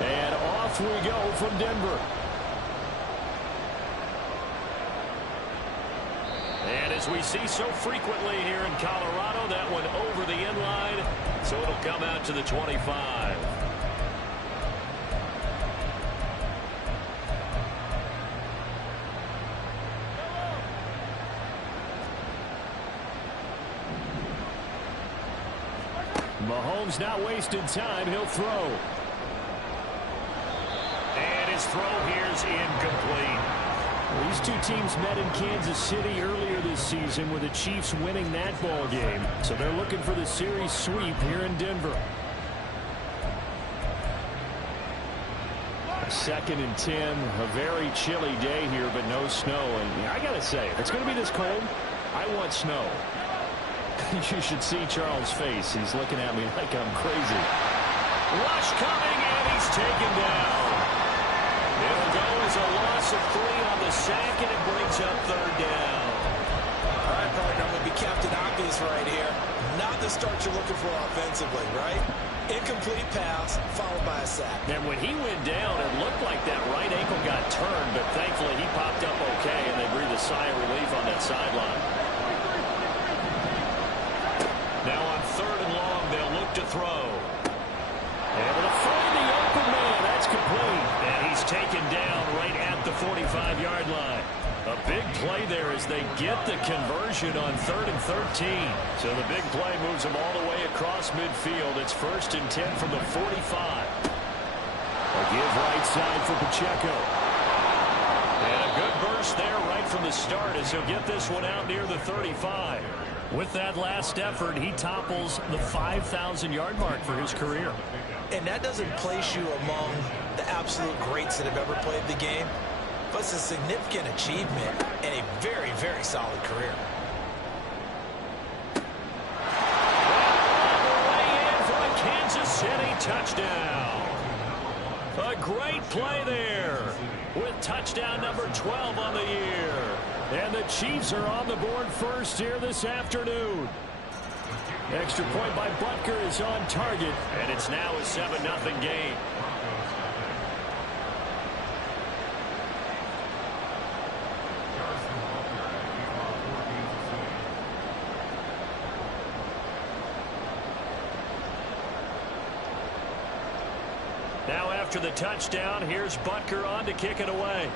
And off we go from Denver. And as we see so frequently here in Colorado, that one over the end line, so it'll come out to the 25. Mahomes not wasting time. He'll throw. And his throw here's incomplete. These two teams met in Kansas City earlier this season with the Chiefs winning that ball game. So they're looking for the series sweep here in Denver. 2nd and 10. A very chilly day here, but no snow. And I got to say, if it's going to be this cold, I want snow. You should see Charles' face. He's looking at me like I'm crazy. Rush coming, and he's taken down. It'll go as a loss of 3 on the sack, and it brings up 3rd down. All right, partner, I'm going to be Captain Obvious right here. Not the start you're looking for offensively, right? Incomplete pass, followed by a sack. And when he went down, it looked like that right ankle got turned, but thankfully he popped up okay, and they breathed a sigh of relief on that sideline. Now on 3rd and long, they'll look to throw. Able to find the open man. That's complete. And he's taken down right at the 45-yard line. A big play there as they get the conversion on 3rd and 13. So the big play moves them all the way across midfield. It's 1st and 10 from the 45. A give right side for Pacheco. And a good burst there right from the start as he'll get this one out near the 35. With that last effort, he topples the 5,000-yard mark for his career. And that doesn't place you among the absolute greats that have ever played the game, but it's a significant achievement and a very, very solid career. On the way in for a Kansas City touchdown. A great play there with touchdown number 12 on the year. And the Chiefs are on the board first here this afternoon. Extra point by Butker is on target, and it's now a 7-0 game. Now after the touchdown, here's Butker on to kick it away.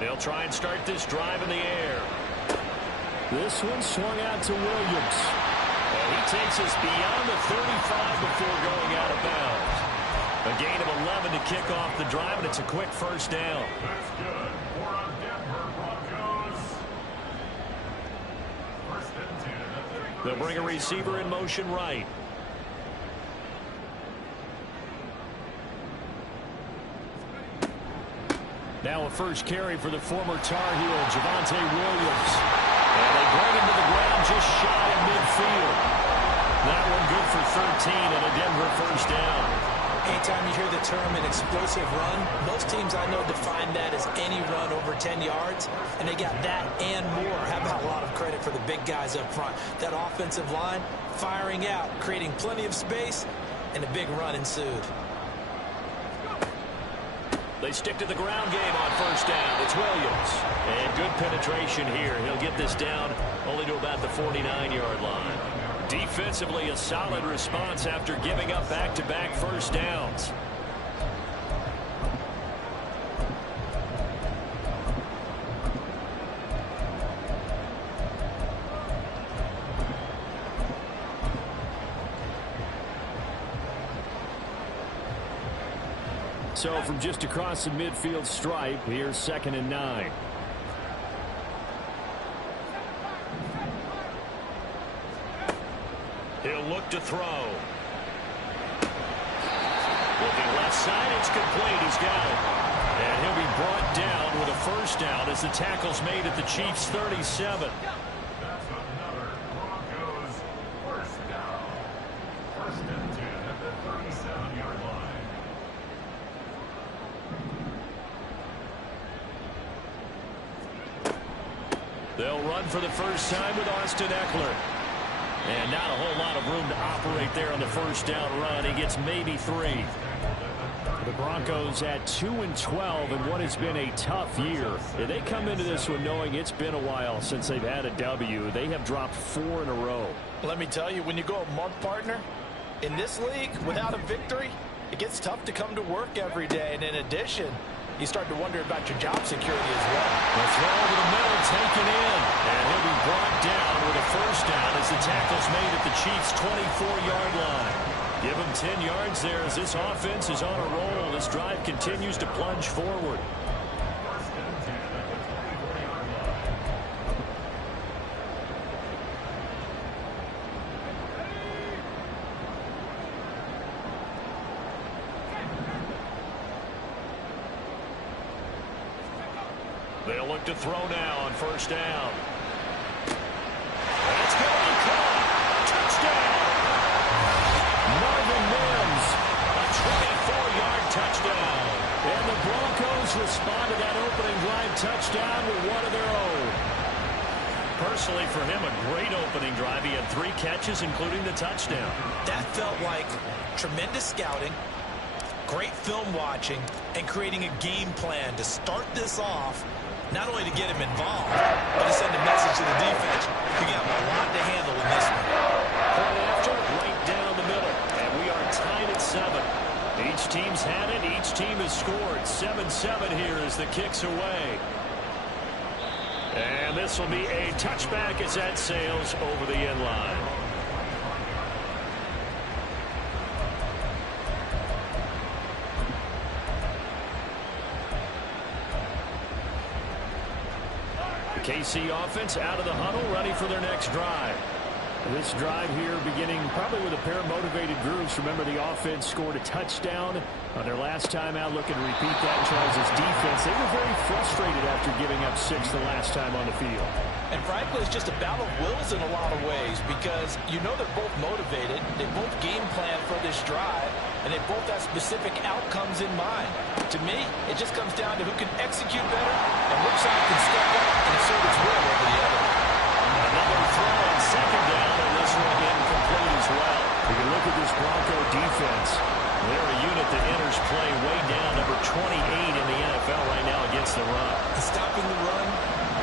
They'll try and start this drive in the air. This one swung out to Williams. And he takes us beyond the 35 before going out of bounds. A gain of 11 to kick off the drive, and it's a quick 1st down. That's good for our Denver Broncos. 1st and 10. They'll bring a receiver in motion right. Now a first carry for the former Tar Heel, Javonte Williams. And they bring him to the ground just shy of midfield. That one good for 13 and a Denver 1st down. Anytime you hear the term an explosive run, most teams I know define that as any run over 10 yards, and they got that and more. How about a lot of credit for the big guys up front? That offensive line firing out, creating plenty of space, and a big run ensued. They stick to the ground game on 1st down. It's Williams. And good penetration here. He'll get this down only to about the 49-yard line. Defensively, a solid response after giving up back-to-back 1st downs. So from just across the midfield stripe, here's 2nd and 9. He'll look to throw. outside. It's complete. He's got it. And he'll be brought down with a first down as the tackle's made at the Chiefs' 37. That's another Broncos first down. First and 10 at the 37-yard line. They'll run for the first time with Austin Eckler. And not a whole lot of room to operate there on the first down run. He gets maybe 3. The Broncos at 2-12 in what has been a tough year. They come into this one knowing it's been a while since they've had a W. They have dropped 4 in a row. Let me tell you, when you go a month, partner, in this league, without a victory, it gets tough to come to work every day. And in addition, you start to wonder about your job security as well. The throw over the middle taken in. And he'll be brought down with a first down as the tackle's made at the Chiefs' 24-yard line. Give him 10 yards there as this offense is on a roll. This drive continues to plunge forward. They'll look to throw now on first down. That's going to be caught. Touchdown. Marvin Mims, a 24-yard touchdown. And the Broncos respond to that opening drive touchdown with one of their own. Personally, for him, a great opening drive. He had 3 catches, including the touchdown. That felt like tremendous scouting, great film watching, and creating a game plan to start this off, not only to get him involved, but to send a message to the defense. You got a lot to handle in this one. Point after, right down the middle. And we are tied at 7. Each team's had it. Each team has scored. 7-7 here as the kick's away. And this will be a touchback as that sails over the end line. The KC offense out of the huddle, ready for their next drive. This drive here beginning probably with a pair of motivated groups. Remember, the offense scored a touchdown on their last time out, looking to repeat that in Charles' defense. They were very frustrated after giving up 6 the last time on the field. And frankly, it's just a battle of wills in a lot of ways because you know they're both motivated, they both game plan for this drive, and they both have specific outcomes in mind. To me, it just comes down to who can execute better and which side can step up and assert its will over the other. Another throw on second down, and this one incomplete as well. You can look at this Bronco defense. They're a unit that enters play way down, number 28 in the NFL right now against the run. And stopping the run,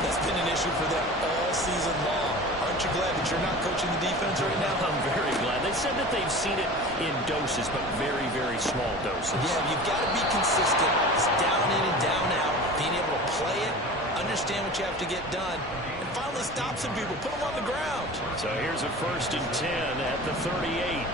that's been an issue for them all season long. Aren't you glad that you're not coaching the defense right now? I'm very glad. They said that they've seen it in doses, but very, very small doses. Yeah, you've got to be consistent. It's down in and down out. Being able to play it, understand what you have to get done, and finally stop some people, put them on the ground. So here's a 1st and 10 at the 38.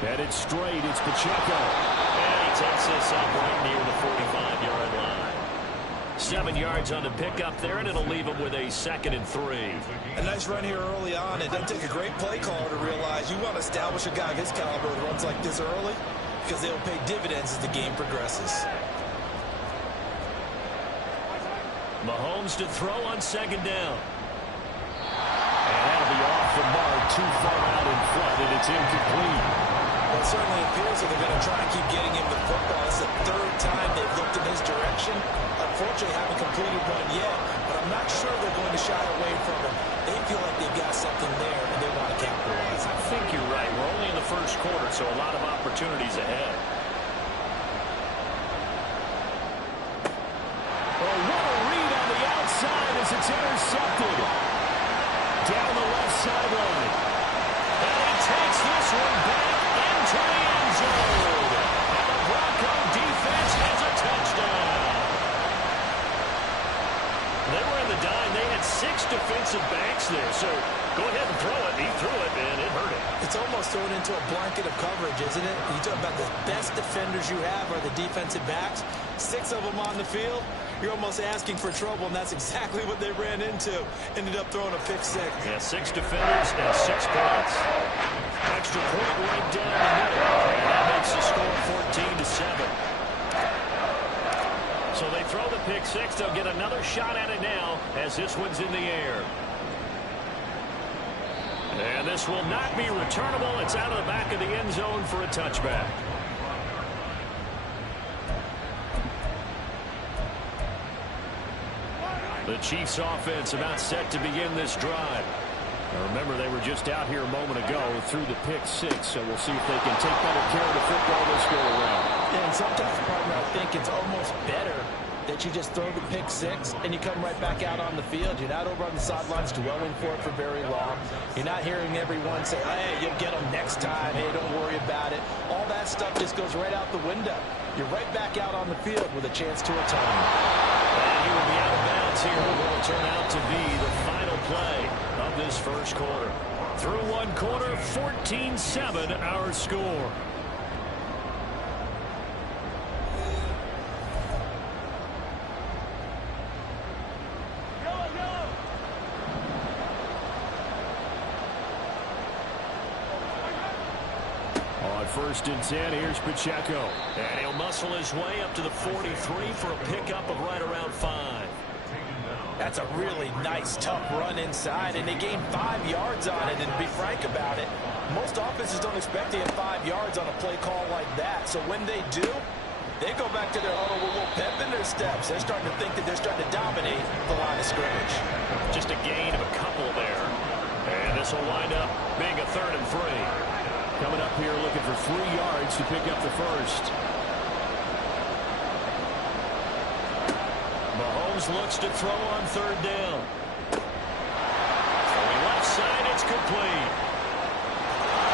Headed straight, it's Pacheco. And he takes this up right near the 45-yard line. 7 yards on the pickup there, and it'll leave him with a 2nd and 3. A nice run here early on. It doesn't take a great play caller to realize you want to establish a guy of his caliber that runs like this early because they'll pay dividends as the game progresses. Mahomes to throw on 2nd down. And that'll be off the mark, too far out in front, and it's incomplete. Well, it certainly appears that they're going to try and keep getting him the football. It's the 3rd time they've looked in his direction. Unfortunately, haven't completed one yet, but I'm not sure they're going to shy away from him. They feel like they've got something there, and they want to capitalize. I think you're right. We're only in the 1st quarter, so a lot of opportunities ahead. Oh, what a read on the outside as it's intercepted. Down the left sideline. And he takes this one back into the end zone. And the Bronco defense has a touchdown. They were in the dime. They had 6 defensive backs there, so go ahead and throw it. He threw it, and it hurt him. It's almost thrown into a blanket of coverage, isn't it? You talk about the best defenders you have are the defensive backs. 6 of them on the field. you're almost asking for trouble, and that's exactly what they ran into. Ended up throwing a pick six. Yeah, 6 defenders and 6 points. Extra point right down the middle. And that makes the score 14-7. So they throw the pick six. They'll get another shot at it now as this one's in the air. And this will not be returnable. It's out of the back of the end zone for a touchback. The Chiefs offense about set to begin this drive. Now remember, they were just out here a moment ago through the pick six, so we'll see if they can take better care of the football this go around. Yeah, and sometimes, partner, I think it's almost better that you just throw the pick six and you come right back out on the field. You're not over on the sidelines dwelling for it for very long. You're not hearing everyone say, hey, you'll get them next time. Hey, don't worry about it. All that stuff just goes right out the window. You're right back out on the field with a chance to atone. And he will be out of bounds here. What will turn out to be the final play of this first quarter. Through one quarter, 14-7 our score. First and 10, here's Pacheco. And he'll muscle his way up to the 43 for a pickup of right around 5. That's a really nice, tough run inside, and they gained 5 yards on it. And to be frank about it, most offenses don't expect to get 5 yards on a play call like that. So when they do, they go back to their huddle with a little pep in their steps. They're starting to think that they're starting to dominate the line of scrimmage. Just a gain of a couple there. And this will wind up being a 3rd and 3. Coming up here looking for 3 yards to pick up the first. Mahomes looks to throw on 3rd down. Throwing left side, it's complete.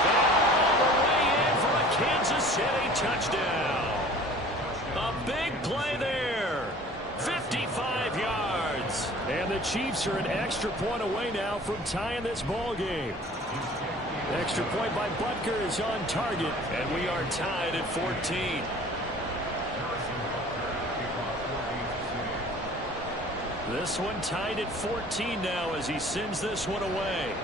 And all the way in for a Kansas City touchdown. A big play there. 55 yards. And the Chiefs are an extra point away now from tying this ball game. Extra point by Butker is on target. And we are tied at 14. This one tied at 14 now as he sends this one away.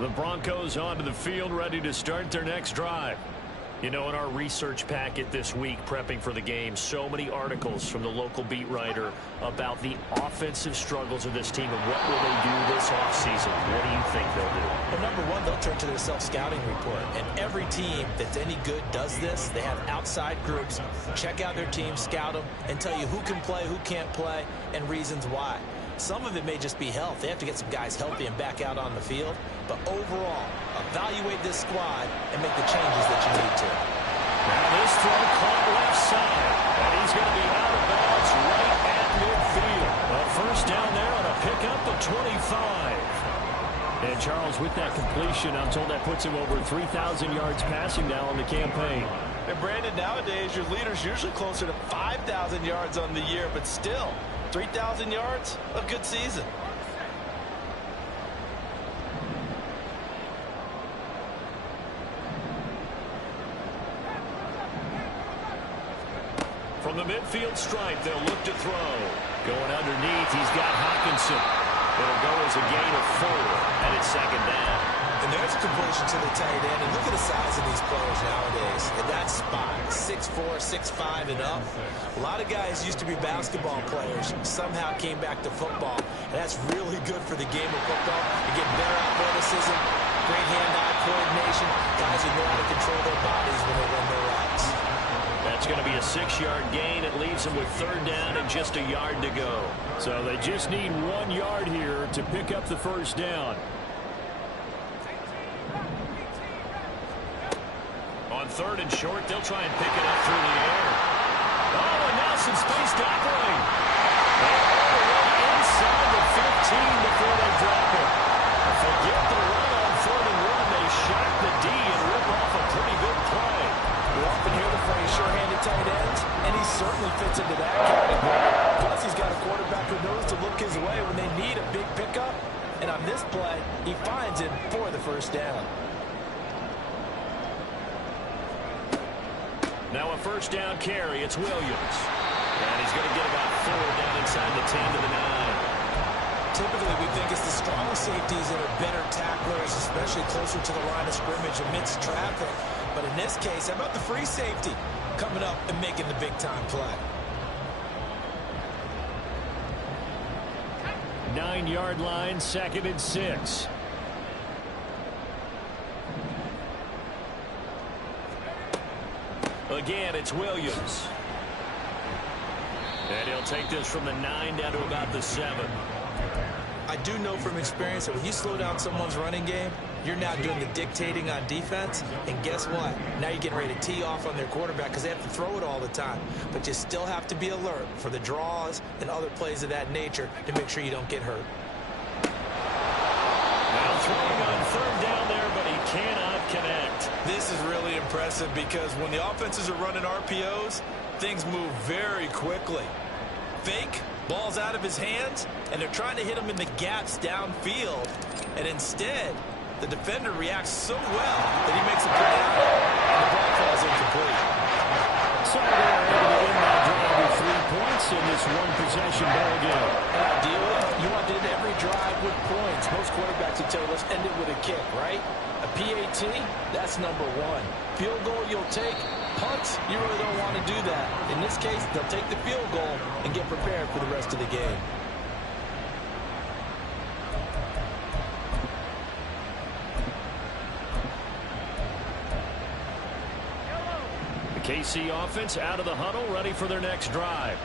The Broncos onto the field, ready to start their next drive. You know, in our research packet this week, prepping for the game, so many articles from the local beat writer about the offensive struggles of this team and what will they do this offseason. What do you think they'll do? Well, number one, they'll turn to their self-scouting report. And every team that's any good does this. They have outside groups, check out their team, scout them, and tell you who can play, who can't play, and reasons why. Some of it may just be health. They have to get some guys healthy and back out on the field. But overall, evaluate this squad and make the changes that you need to. Now this throw caught left side. And he's going to be out of bounds right at midfield. A first down there on a pickup of 25. And Charles, with that completion, I'm told that puts him over 3,000 yards passing now on the campaign. And Brandon, nowadays your leader's usually closer to 5,000 yards on the year, but still, 3,000 yards, a good season. From the midfield stripe, they'll look to throw. Going underneath, he's got Hockenson. It'll go as a gain of 4, and it's 2nd down. And there's a completion to the tight end. And look at the size of these players nowadays. In that spot, 6'4", 6'5", and up. A lot of guys used to be basketball players, somehow came back to football. And that's really good for the game of football. You get better athleticism, great hand-eye coordination. Guys who know how to control their bodies when they run their routes. That's going to be a 6-yard gain. It leaves them with 3rd down and just a yard to go. So they just need 1 yard here to pick up the first down. On 3rd and short, they'll try and pick it up through the air. Oh, and now some space to operate. And all the way inside the 15 before they drop it. Forget the run on 3rd and 1. They shock the D and rip off a pretty big play. We often hear the phrase short knows to look his way when they need a big pickup. And on this play, he finds it for the first down. Now a first down carry. It's Williams. And he's going to get about 4 down inside the 10 to the 9. Typically, we think it's the strong safeties that are better tacklers, especially closer to the line of scrimmage amidst traffic. But in this case, how about the free safety coming up and making the big-time play? 9-yard line, 2nd and 6. Again, it's Williams. And he'll take this from the 9 down to about the 7. I do know from experience that when you slow down someone's running game, you're now doing the dictating on defense. And guess what? Now you're getting ready to tee off on their quarterback because they have to throw it all the time. But you still have to be alert for the draws and other plays of that nature to make sure you don't get hurt. Now throwing on 3rd down there, but he cannot connect. This is really impressive because when the offenses are running RPOs, things move very quickly. Fake, ball's out of his hands, and they're trying to hit him in the gaps downfield. And instead, the defender reacts so well that he makes a play out of it, and the ball falls incomplete. So they're able to end that drive with 3 points in this one-possession ball game. And ideally, you want to end every drive with points. Most quarterbacks would tell you, let's end it with a kick, right? A PAT, that's number 1. Field goal you'll take. Punts, you really don't want to do that. In this case, they'll take the field goal and get prepared for the rest of the game. The KC offense out of the huddle, ready for their next drive.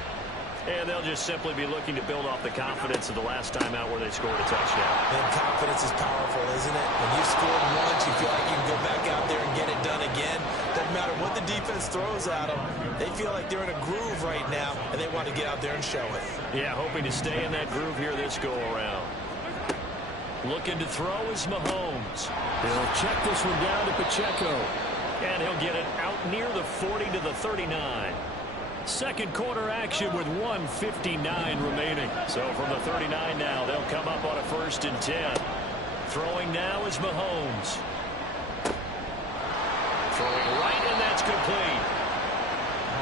And they'll just simply be looking to build off the confidence of the last time out where they scored a touchdown. And confidence is powerful, isn't it? When you scored once, you feel like you can go back out there and get it done again. Doesn't matter what the defense throws at them. They feel like they're in a groove right now, and they want to get out there and show it. Yeah, hoping to stay in that groove here this go-around. Looking to throw is Mahomes. He'll check this one down to Pacheco. And he'll get it out near the 40 to the 39. Second quarter action with 1:59 remaining. So from the 39 now, they'll come up on a 1st and 10. Throwing now is Mahomes. Throwing right, and that's complete.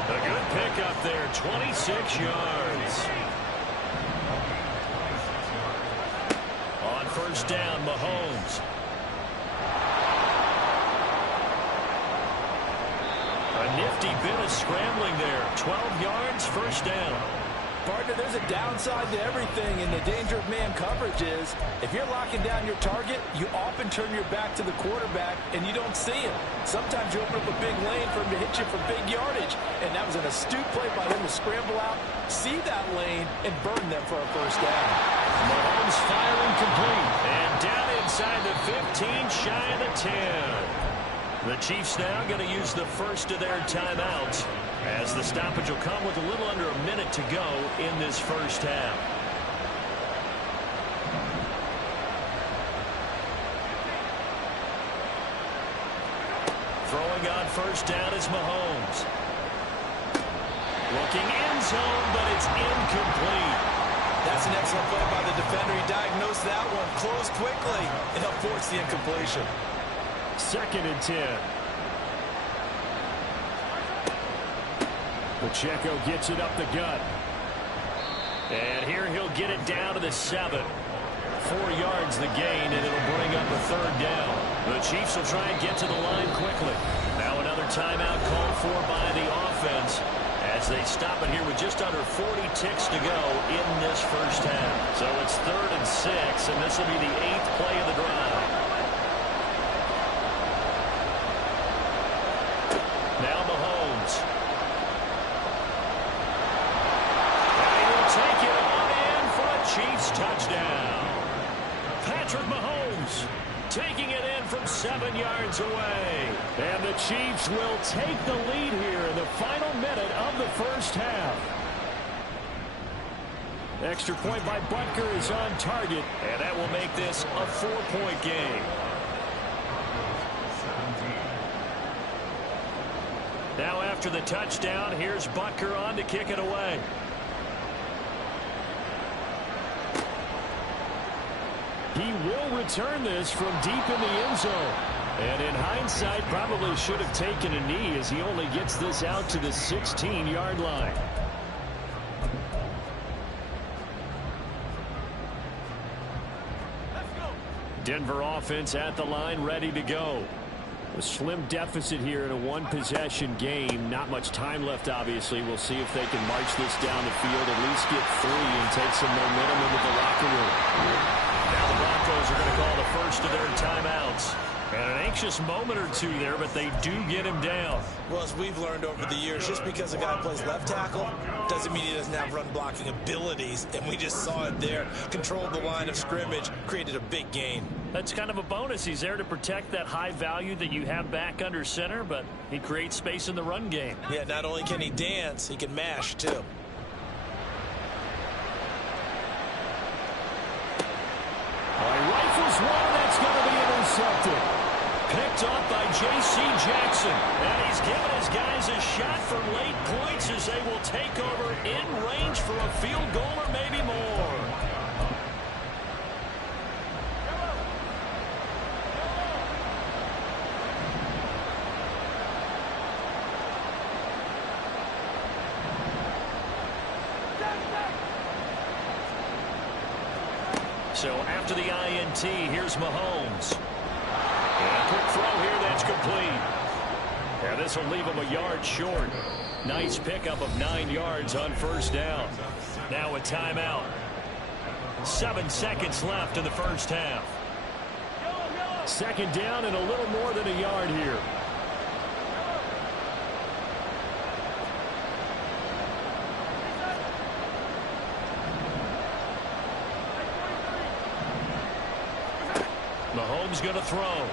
A good pickup there, 26 yards. On 1st down, Mahomes. A nifty bit of scrambling there. 12 yards, 1st down. Partner, there's a downside to everything, and the danger of man coverage is if you're locking down your target, you often turn your back to the quarterback, and you don't see him. Sometimes you open up a big lane for him to hit you for big yardage, and that was an astute play by him to scramble out, see that lane, and burn them for a 1st down. Mahomes firing complete, and down inside the 15, shy of the 10. The Chiefs now going to use the first of their timeouts as the stoppage will come with a little under a minute to go in this 1st half. Throwing on 1st down is Mahomes. Looking end zone, but it's incomplete. That's an excellent play by the defender. He diagnosed that one, closed quickly, and he'll force the incompletion. 2nd and 10. Pacheco gets it up the gut. And here he'll get it down to the 7. 4 yards the gain, and it'll bring up a 3rd down. The Chiefs will try and get to the line quickly. Now another timeout called for by the offense as they stop it here with just under 40 ticks to go in this 1st half. So it's 3rd and 6, and this will be the 8th play of the drive. Now Mahomes. And he will take it on in for a Chiefs touchdown. Patrick Mahomes taking it in from 7 yards away. And the Chiefs will take the lead here in the final minute of the 1st half. Extra point by Butker is on target. And that will make this a 4-point game. Now after the touchdown, here's Butker on to kick it away. He will return this from deep in the end zone. And in hindsight, probably should have taken a knee as he only gets this out to the 16-yard line. Denver offense at the line, ready to go. A slim deficit here in a one-possession game. Not much time left, obviously. We'll see if they can march this down the field, at least get 3 and take some momentum into the locker room. Now the Broncos are going to call the first of their timeouts. And an anxious moment or two there, but they do get him down. Well, as we've learned over the years, just because a guy plays left tackle doesn't mean he doesn't have run-blocking abilities. And we just saw it there. Controlled the line of scrimmage, created a big gain. That's kind of a bonus. He's there to protect that high value that you have back under center, but he creates space in the run game. Yeah, not only can he dance, he can mash, too. All right, rifles one. That's going to be intercepted. Picked off by J.C. Jackson. And he's given his guys a shot for late points as they will take over in range for a field goal or maybe more. So after the INT, here's Mahomes. And quick throw here, that's complete. And this will leave him a yard short. Nice pickup of 9 yards on first down. Now a timeout. 7 seconds left in the first half. Second down and a little more than a yard here. Mahomes going to throw.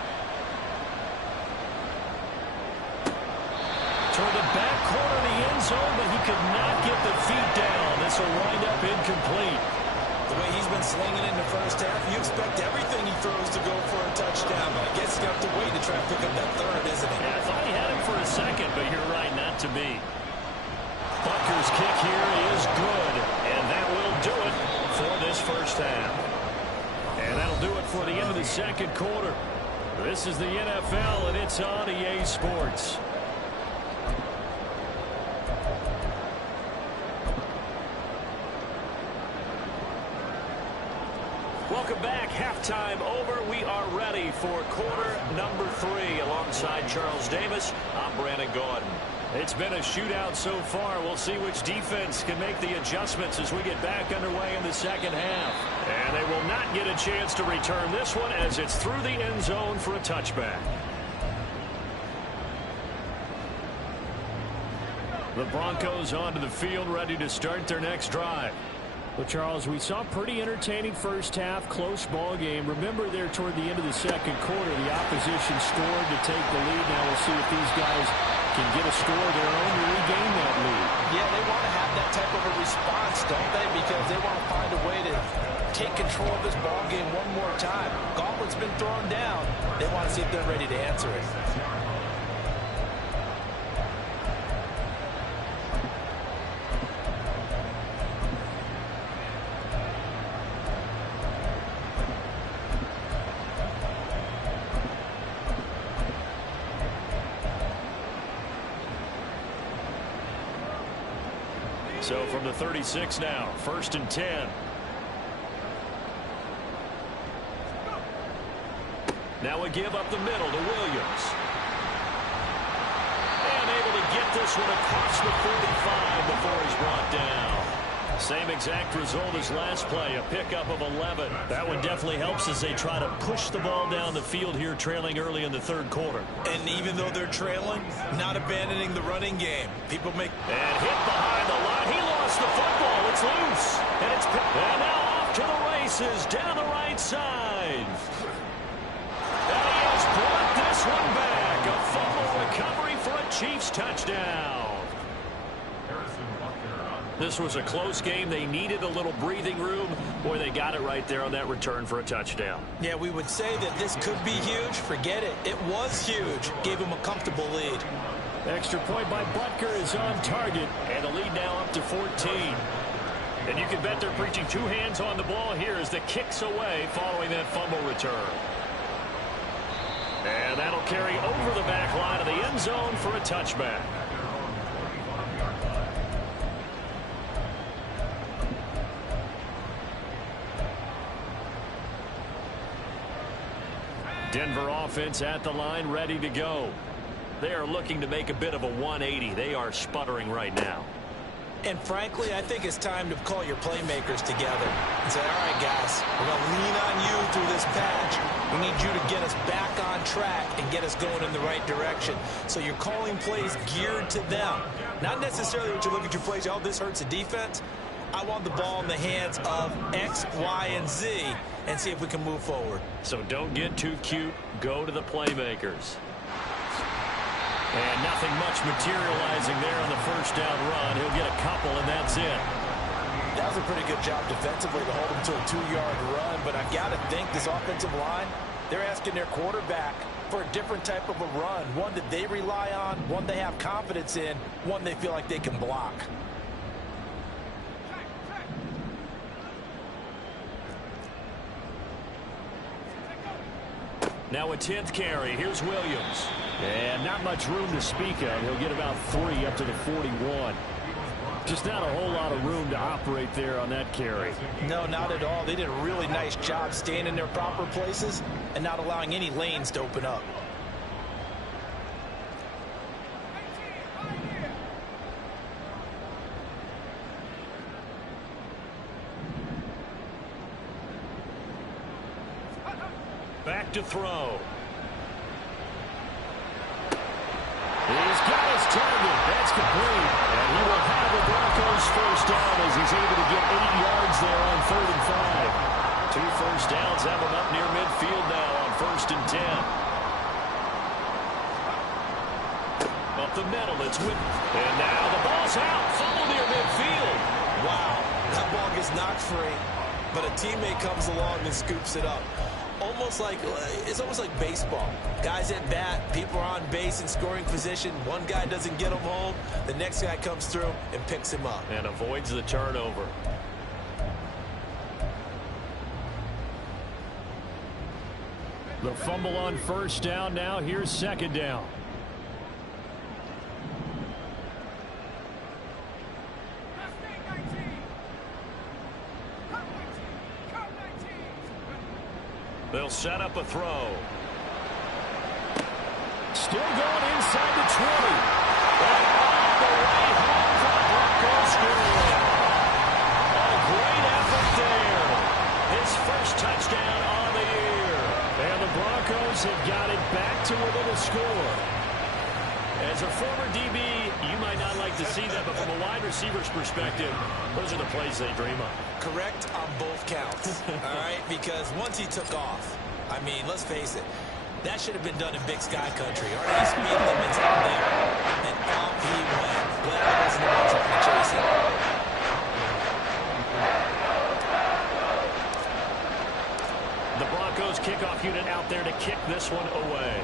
Toward the back corner of the end zone, but he could not get the feet down. This will wind up incomplete. The way he's been slinging in the first half, you expect everything he throws to go for a touchdown. But I guess you have to wait to try to pick up that third, isn't he? Yeah, I thought he had him for a second, but you're right, not to be. Butker's kick here is good, and that will do it for this first half. And that'll do it for the end of the second quarter. This is the NFL, and it's on EA Sports. Welcome back. Halftime over. We are ready for quarter number 3. Alongside Charles Davis, I'm Brandon Gaudin. It's been a shootout so far. We'll see which defense can make the adjustments as we get back underway in the second half. And they will not get a chance to return this one as it's through the end zone for a touchback. The Broncos onto the field, ready to start their next drive. Well, Charles, we saw pretty entertaining first half, close ball game. Remember there toward the end of the second quarter, the opposition scored to take the lead. Now we'll see if these guys can get a score of their own to regain that lead. Yeah, they want to have that type of a response, don't they? Because they want to find a way to take control of this ball game one more time. Gauntlet's been thrown down. They want to see if they're ready to answer it. So from the 36 now, 1st and 10. Now we give up the middle to Williams. And able to get this one across the 45 before he's brought down. Same exact result as last play, a pickup of 11. That one definitely helps as they try to push the ball down the field here, trailing early in the third quarter. And even though they're trailing, not abandoning the running game. People make... And hit behind the line. He lost the football. It's loose. And it's picked. And now off to the races down the right side. And he has brought this one back. A fumble recovery for a Chiefs touchdown. This was a close game. They needed a little breathing room. Boy, they got it right there on that return for a touchdown. Yeah, we would say that this could be huge. Forget it. It was huge. Gave him a comfortable lead. Extra point by Butker is on target. And the lead now up to 14. And you can bet they're preaching two hands on the ball here as the kick's away following that fumble return. And that'll carry over the back line of the end zone for a touchback. Denver offense at the line, ready to go. They are looking to make a bit of a 180. They are sputtering right now. And frankly, I think it's time to call your playmakers together and say, all right, guys, we're going to lean on you through this patch. We need you to get us back on track and get us going in the right direction. So you're calling plays geared to them. Not necessarily when you look at your plays, oh, this hurts the defense. I want the ball in the hands of X, Y, and Z and see if we can move forward. So don't get too cute. Go to the playmakers. And nothing much materializing there on the first down run. He'll get a couple, and that's it. That was a pretty good job defensively to hold him to a 2-yard run, but I've got to think this offensive line, they're asking their quarterback for a different type of a run, one that they rely on, one they have confidence in, one they feel like they can block. Now a 10th carry. Here's Williams. And not much room to speak of. He'll get about 3 up to the 41. Just not a whole lot of room to operate there on that carry. No, not at all. They did a really nice job staying in their proper places and not allowing any lanes to open up. Back to throw. He's got his target. That's complete. And he will have the Broncos first down as he's able to get 8 yards there on 3rd and 5. 2 first downs have him up near midfield now on 1st and 10. Up the middle, it's with. And now the ball's out. Fumble near midfield. Wow, that ball gets knocked free, but a teammate comes along and scoops it up. It's almost like baseball. Guys at bat, people are on base in scoring position. One guy doesn't get him home. The next guy comes through and picks him up. And avoids the turnover. The fumble on first down. Now here's 2nd down. They'll set up a throw. Still going inside the 20. And all the way home for the Broncos score. A great effort there. His first touchdown on the year. And the Broncos have got it back to within a score. As a former DB, you might not like to see that, but from a wide receiver's perspective, those are the plays they dream of. Correct on both counts, all right? Because once he took off, I mean, let's face it, that should have been done in Big Sky Country. All right, speed limits out there, and out he went. Glad I wasn't the one trying to chase him. The Broncos kickoff unit out there to kick this one away.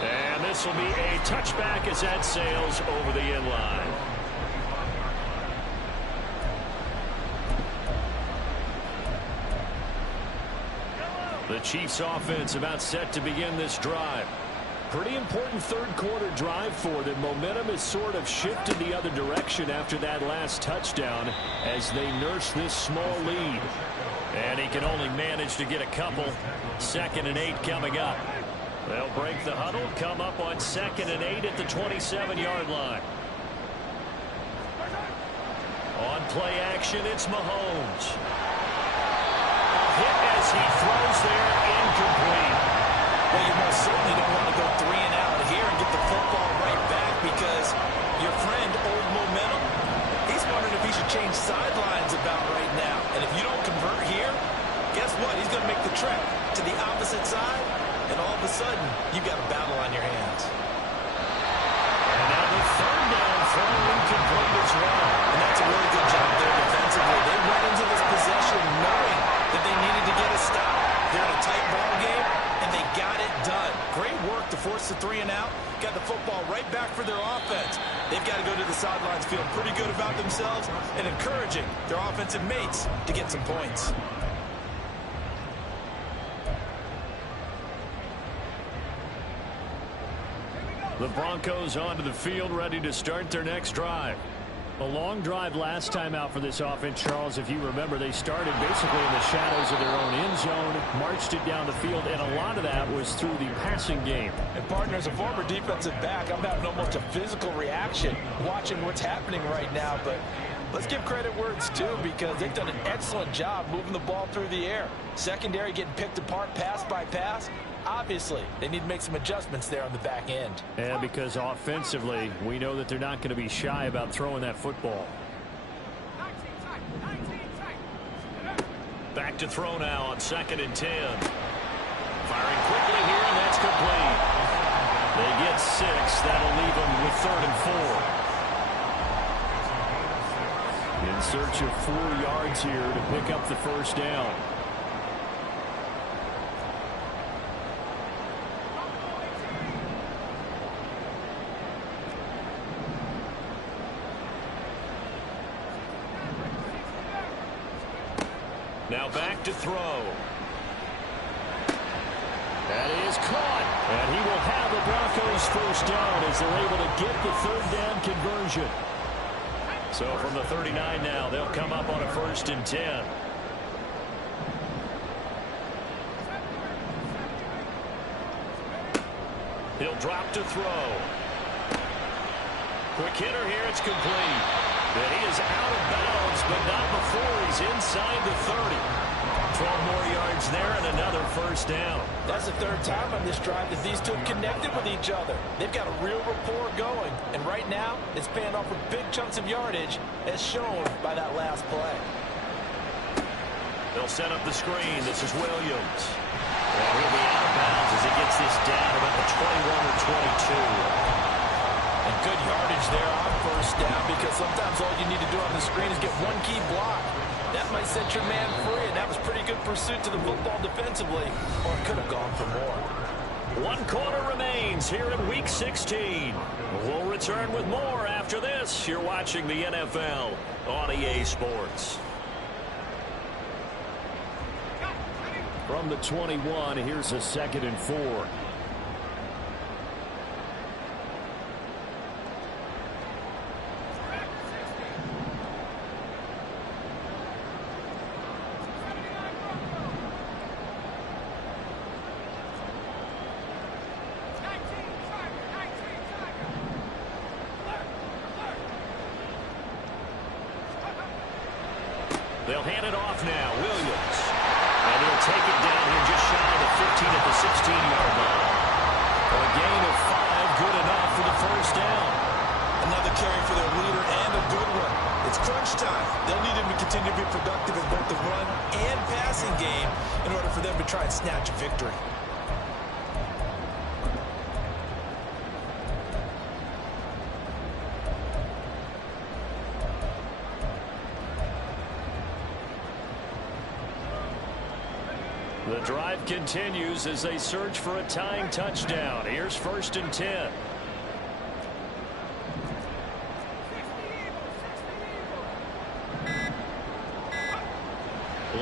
And this will be a touchback as that sails over the end line. The Chiefs offense about set to begin this drive. Pretty important 3rd quarter drive for them. Momentum has sort of shifted the other direction after that last touchdown as they nurse this small lead. And he can only manage to get a couple. 2nd and 8 coming up. They'll break the huddle, come up on 2nd and 8 at the 27-yard line. On play action, it's Mahomes. Hit as he throws there, incomplete. Well, you most certainly don't want to go 3 and out here and get the football right back because your friend, Old Momentum, he's wondering if he should change sidelines about right now. And if you don't convert here, guess what? He's going to make the trek to the opposite side, and all of a sudden, you've got a battle on your hands. And now the 3rd down throw incomplete as well. And that's a really good job there defensively. They went into this possession knowing that they needed to get a stop. They're in a tight ball game, and they got it done. Great work to force the 3 and out. Got the football right back for their offense. They've got to go to the sidelines feeling pretty good about themselves and encouraging their offensive mates to get some points. The Broncos onto the field, ready to start their next drive. A long drive last time out for this offense, Charles. If you remember, they started basically in the shadows of their own end zone, marched it down the field, and a lot of that was through the passing game. And, partner, as a former defensive back, I'm having almost a physical reaction watching what's happening right now. But let's give credit where it's due, because they've done an excellent job moving the ball through the air. Secondary getting picked apart pass by pass. Obviously, they need to make some adjustments there on the back end. And because offensively, we know that they're not going to be shy about throwing that football. Back to throw now on 2nd and 10. Firing quickly here, and that's complete. They get 6. That'll leave them with 3rd and 4. In search of 4 yards here to pick up the first down. Now back to throw. That is caught. And he will have the Broncos first down as they're able to get the 3rd down conversion. So from the 39 now, they'll come up on a 1st and 10. He'll drop to throw. Quick hitter here, it's complete. And he is out of bounds, but not before he's inside the 30. 12 more yards there and another first down. That's the 3rd time on this drive that these two have connected with each other. They've got a real rapport going. And right now, it's paying off with big chunks of yardage, as shown by that last play. They'll set up the screen. This is Williams. And he'll be out of bounds as he gets this down about the 21 or 22. And good yardage there on 1st down, because sometimes all you need to do on the screen is get one key block. That might set your man free, and that was pretty good pursuit to the football defensively, or it could have gone for more. 1 quarter remains here in Week 16. We'll return with more after this. You're watching the NFL on EA Sports. From the 21, here's a 2nd and 4. They'll hand it off now. Williams. And he'll take it down here just shy of the 15 at the 16-yard line. A gain of 5, good enough for the first down. Another carry for their leader, and a good one. It's crunch time. They'll need him to continue to be productive in both the run and passing game in order for them to try and snatch a victory. The drive continues as they search for a tying touchdown. Here's 1st and 10.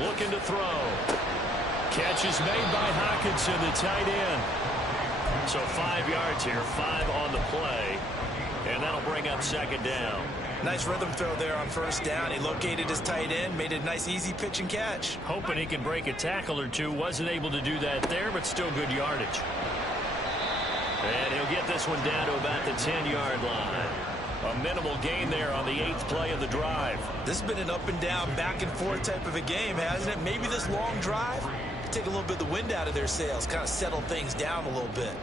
Looking to throw. Catch is made by Hockenson, the tight end. So 5 yards here, 5 on the play. And that'll bring up 2nd down. Nice rhythm throw there on 1st down. He located his tight end, made it a nice easy pitch and catch. Hoping he can break a tackle or two. Wasn't able to do that there, but still good yardage. And he'll get this one down to about the 10-yard line. A minimal gain there on the 8th play of the drive. This has been an up and down, back and forth type of a game, hasn't it? Maybe this long drive take a little bit of the wind out of their sails, kind of settle things down a little bit.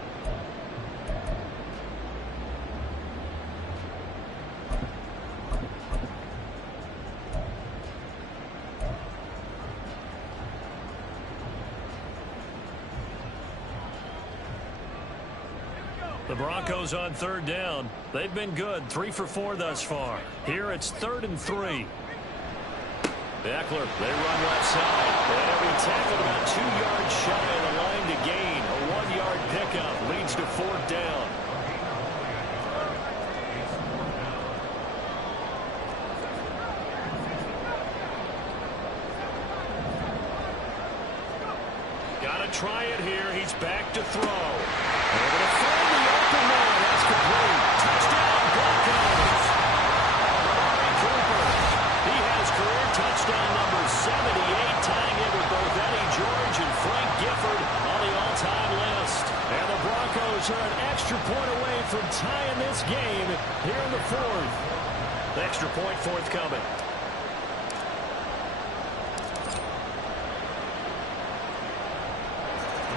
The Broncos on 3rd down. They've been good, 3 for 4 thus far. Here it's 3rd and 3. Eckler, they run left side. And he'll be tackled about 2 yards shy of the line to gain. A 1-yard pickup leads to 4th down. Got to try it here. He's back to throw. Able to find the open man. That's complete. Touchdown, Broncos. Amari Cooper. He has career touchdown number 78, tying it with both Eddie George and Frank Gifford on the all-time list. And the Broncos are an extra point away from tying this game here in the fourth. The extra point forthcoming.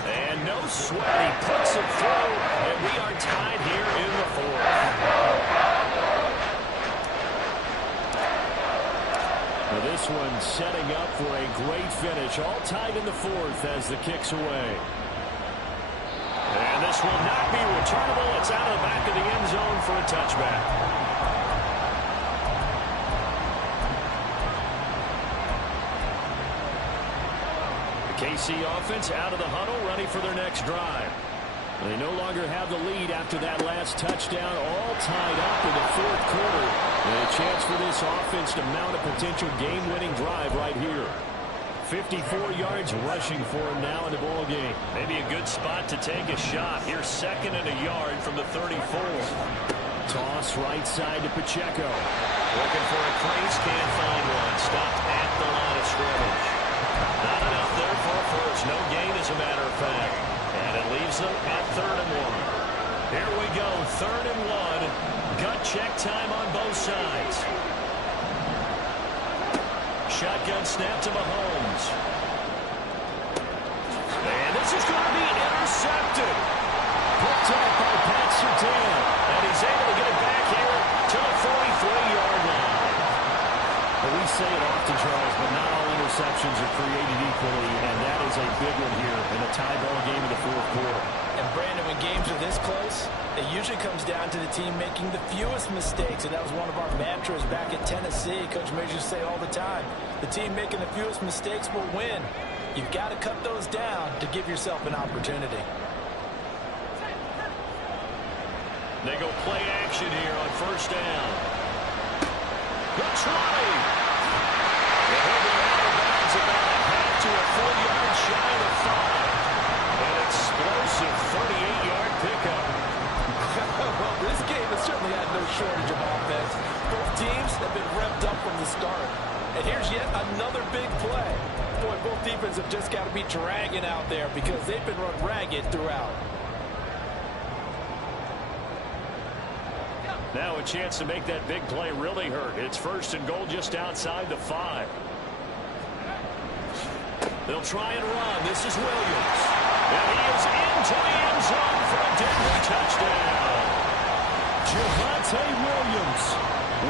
And no sweat, he puts it through, and we are tied here in the fourth. Now this one setting up for a great finish, all tied in the fourth as the kick's away. And this will not be returnable. It's out of the back of the end zone for a touchback. KC offense out of the huddle, ready for their next drive. They no longer have the lead after that last touchdown, all tied up in the fourth quarter. And a chance for this offense to mount a potential game-winning drive right here. 54 yards rushing for him now in the ball game. Maybe a good spot to take a shot. Here's 2nd and a yard from the 34. Toss right side to Pacheco. Looking for a crease, can't find one. Stopped at the line of scrimmage. Not enough there for a first. No gain, as a matter of fact. And it leaves them at 3rd and 1. Here we go, 3rd and 1. Gut check time on both sides. Shotgun snap to Mahomes. And this is going to be intercepted. Picked up by Pat Surtain. And he's able to get it back here to the 43-yard line. But we say it often, Charles, but not all interceptions are created equally, and that is a big one here in a tie ball game in the fourth quarter. And Brandon, when games are this close, it usually comes down to the team making the fewest mistakes, and that was one of our mantras back at Tennessee. Coach Major used to say all the time, the team making the fewest mistakes will win. You've got to cut those down to give yourself an opportunity. They go play action here on 1st down. The try. And he'll be out of bounds about a half to a full yard shy of the 5. An explosive 38-yard pickup. Well, this game has certainly had no shortage of offense. Both teams have been revved up from the start. And here's yet another big play. Boy, both defenses have just got to be dragging out there because they've been run ragged throughout. Now a chance to make that big play really hurt. It's 1st and goal just outside the 5. They'll try and run. This is Williams. And he is into the end zone for a Denver touchdown. Javonte Williams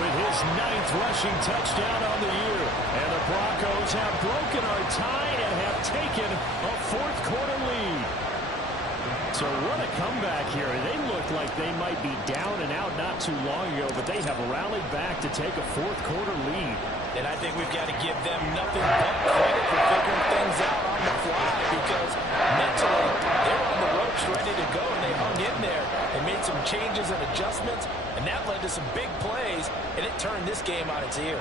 with his 9th rushing touchdown on the year. And the Broncos have broken our tie and have taken a fourth quarter lead. So what a comeback here. They look like they might be down and out not too long ago, but they have rallied back to take a fourth quarter lead. And I think we've got to give them nothing but credit for figuring things out on the fly because mentally they're on the ropes ready to go, and they hung in there. They made some changes and adjustments, and that led to some big plays, and it turned this game on its ear.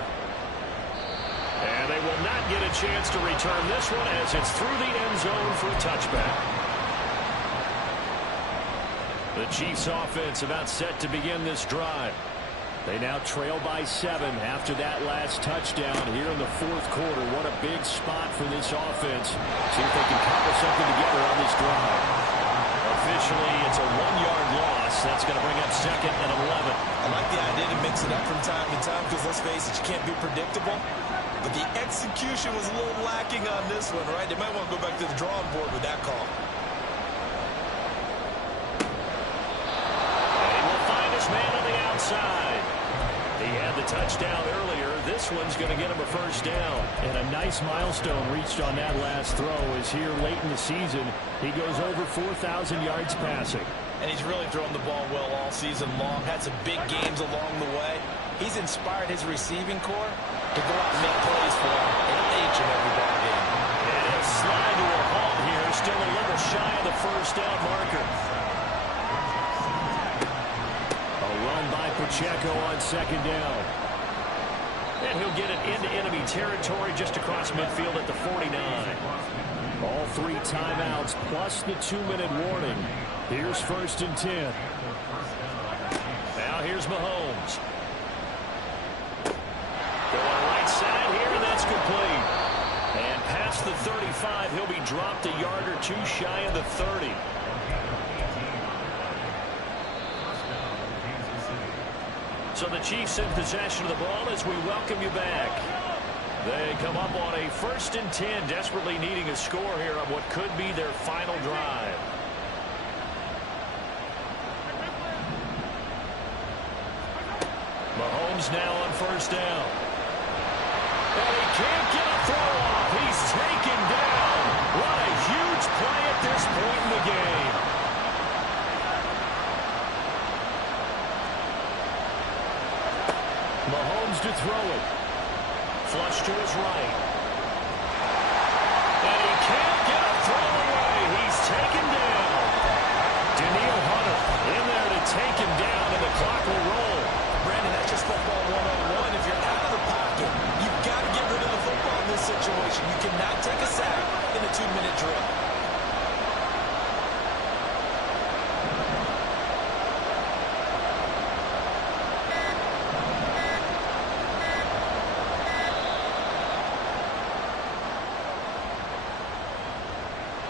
And they will not get a chance to return this one as it's through the end zone for a touchback. The Chiefs offense about set to begin this drive. They now trail by 7 after that last touchdown here in the fourth quarter. What a big spot for this offense. See if they can cobble something together on this drive. Officially, it's a 1-yard loss. That's going to bring up 2nd and 11. I like the idea to mix it up from time to time because, let's face it, you can't be predictable. But the execution was a little lacking on this one, right? They might want to go back to the drawing board with that call. Man on the outside. He had the touchdown earlier. This one's going to get him a 1st down. And a nice milestone reached on that last throw is here late in the season. He goes over 4,000 yards passing. And he's really thrown the ball well all season long. Had some big games along the way. He's inspired his receiving corps to go out and make plays for him in each and every ball game. And he'll slide to a halt here. Still a little shy of the 1st down marker. Run by Pacheco on 2nd down. And he'll get it into enemy territory just across midfield at the 49. All 3 timeouts plus the 2-minute warning. Here's 1st and 10. Now here's Mahomes. Going right side here, and that's complete. And past the 35, he'll be dropped a yard or 2 shy of the 30. So the Chiefs in possession of the ball as we welcome you back. They come up on a 1st and 10, desperately needing a score here on what could be their final drive. Mahomes now on 1st down. And he can't get a throw off. He's taken down. What a huge play at this point in the game. Mahomes to throw it. Flush to his right. And he can't get a throw away. He's taken down. Danielle Hunter in there to take him down, and the clock will roll. Brandon, that's just football 101. If you're out of the pocket, you've got to get rid of the football in this situation. You cannot take a sack in a 2-minute drill.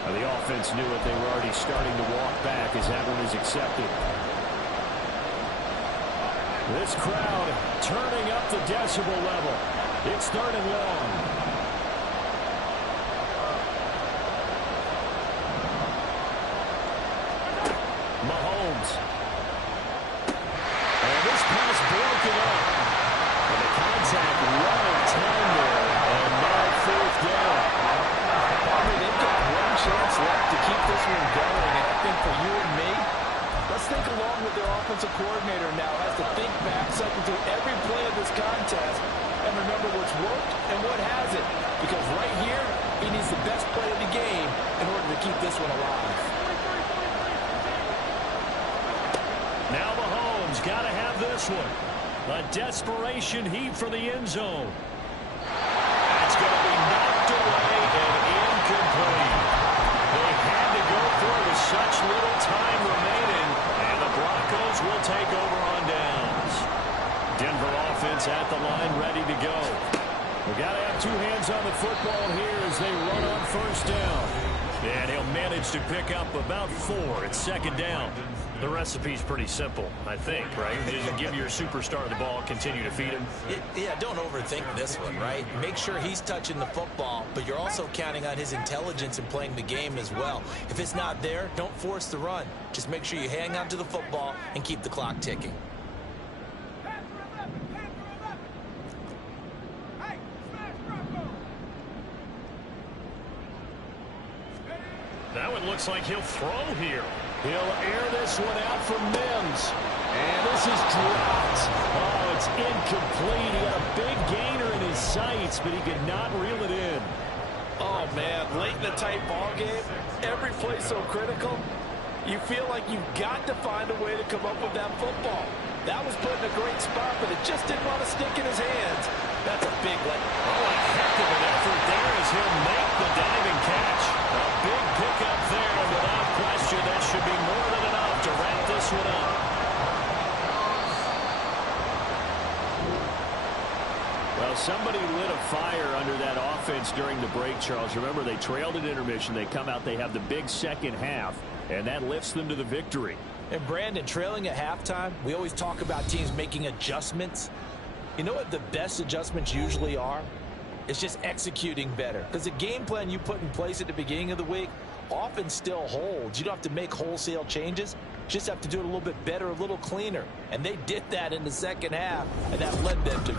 The offense knew it. They were already starting to walk back as that one is accepted. This crowd turning up the decibel level. It's 3rd and long. Mahomes. And this pass broken up. And the contact right on time there. And now 4th down. They've got one chance left to keep this one going, and I think for you and me, let's think along with their offensive coordinator now. Has to think back, cycle through every play of this contest, and remember what's worked and what hasn't. Because right here, he needs the best play of the game in order to keep this one alive. Now Mahomes got to have this one. A desperation heave for the end zone. That's going to be knocked away and incomplete. They had to go for it with such little time remaining, and the Broncos will take over on downs. Denver offense at the line, ready to go. We've got to have 2 hands on the football here as they run on 1st down. And he'll manage to pick up about 4 at 2nd down. The recipe's pretty simple, I think, right? Just give your superstar the ball, continue to feed him. Yeah, don't overthink this one, right? Make sure he's touching the football, but you're also counting on his intelligence in playing the game as well. If it's not there, don't force the run. Just make sure you hang on to the football and keep the clock ticking. That one looks like he'll throw here. He'll air this one out for Mims. And this is dropped. Oh, it's incomplete. He had a big gainer in his sights, but he could not reel it in. Oh, man, late in the tight ball game, every play so critical, you feel like you've got to find a way to come up with that football. That was put in a great spot, but it just didn't want to stick in his hands. That's a big one. Oh, a heck of an effort there as he'll make the diving catch. A big pickup there, and without question, that should be more than enough to wrap this one up. Well, somebody lit a fire under that offense during the break, Charles. Remember, they trailed at intermission. They come out, they have the big second half, and that lifts them to the victory. And Brandon, trailing at halftime, we always talk about teams making adjustments. You know what the best adjustments usually are? It's just executing better. Because the game plan you put in place at the beginning of the week often still holds. You don't have to make wholesale changes. You just have to do it a little bit better, a little cleaner. And they did that in the second half, and that led them to victory.